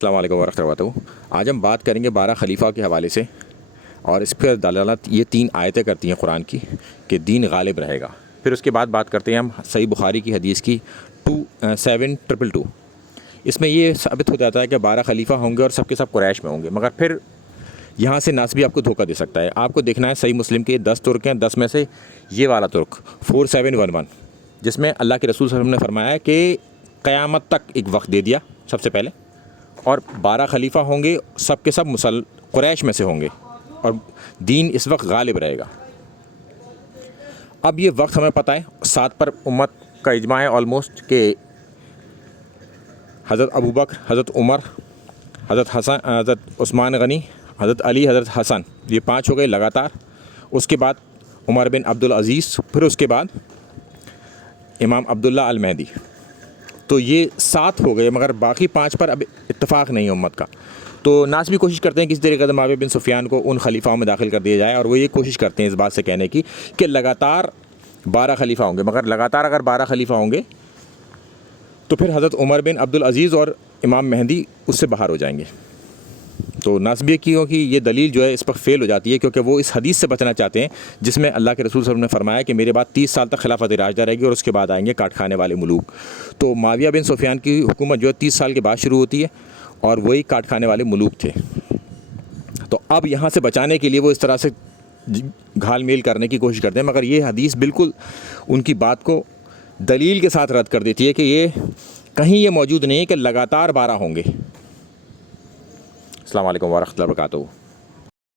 السلام علیکم ورحمۃ اللہ وبرکاتہ۔ آج ہم بات کریں گے 12 خلیفہ کے حوالے سے، اور اس پر دلالت یہ 3 آیتیں کرتی ہیں قرآن کی کہ دین غالب رہے گا۔ پھر اس کے بعد بات کرتے ہیں ہم صحیح بخاری کی حدیث کی 7222۔ اس میں یہ ثابت ہو جاتا ہے کہ 12 خلیفہ ہوں گے اور سب کے سب قریش میں ہوں گے، مگر پھر یہاں سے ناس بھی آپ کو دھوکہ دے سکتا ہے۔ آپ کو دیکھنا ہے صحیح مسلم کے 10 ترک ہیں، 10 میں سے یہ والا ترک 4711، جس میں اللہ کے رسول صلی اللہ علیہ وسلم نے فرمایا کہ قیامت تک ایک وقت دے دیا سب سے پہلے، اور 12 خلیفہ ہوں گے، سب کے سب قریش میں سے ہوں گے، اور دین اس وقت غالب رہے گا۔ اب یہ وقت ہمیں پتہ ہے 7 پر امت کا اجماع ہے آلموسٹ، کہ حضرت ابوبکر، حضرت عمر، حضرت عثمان غنی، حضرت علی، حضرت حسن، یہ 5 ہو گئے لگاتار۔ اس کے بعد عمر بن عبدالعزیز، پھر اس کے بعد امام عبداللہ المہدی۔ تو یہ 7 ہو گئے، مگر باقی 5 پر اب اتفاق نہیں ہے امت کا۔ تو ناس بھی کوشش کرتے ہیں کسی طریقے سے معاویہ بن سفیان کو ان خلیفاؤں میں داخل کر دیا جائے، اور وہ یہ کوشش کرتے ہیں اس بات سے کہنے کی کہ لگاتار 12 خلیفہ ہوں گے، مگر لگاتار اگر 12 خلیفہ ہوں گے تو پھر حضرت عمر بن عبدالعزیز اور امام مہدی اس سے باہر ہو جائیں گے۔ تو ناسبیہ کی ہو کہ یہ دلیل جو ہے اس پر فیل ہو جاتی ہے، کیونکہ وہ اس حدیث سے بچنا چاہتے ہیں جس میں اللہ کے رسول صلی اللہ علیہ وسلم نے فرمایا کہ میرے بعد 30 سال تک خلافت راشدہ رہے گی، اور اس کے بعد آئیں گے کاٹ کھانے والے ملوک۔ تو معاویہ بن سفیان کی حکومت جو ہے 30 سال کے بعد شروع ہوتی ہے، اور وہی کاٹ کھانے والے ملوک تھے۔ تو اب یہاں سے بچانے کے لیے وہ اس طرح سے گھال میل کرنے کی کوشش کرتے ہیں، مگر یہ حدیث بالکل ان کی بات کو دلیل کے ساتھ رد کر دیتی ہے کہ یہ کہیں یہ موجود نہیں ہے کہ لگاتار 12 ہوں گے۔ السلام علیکم ورحمۃ اللہ وبرکاتہ۔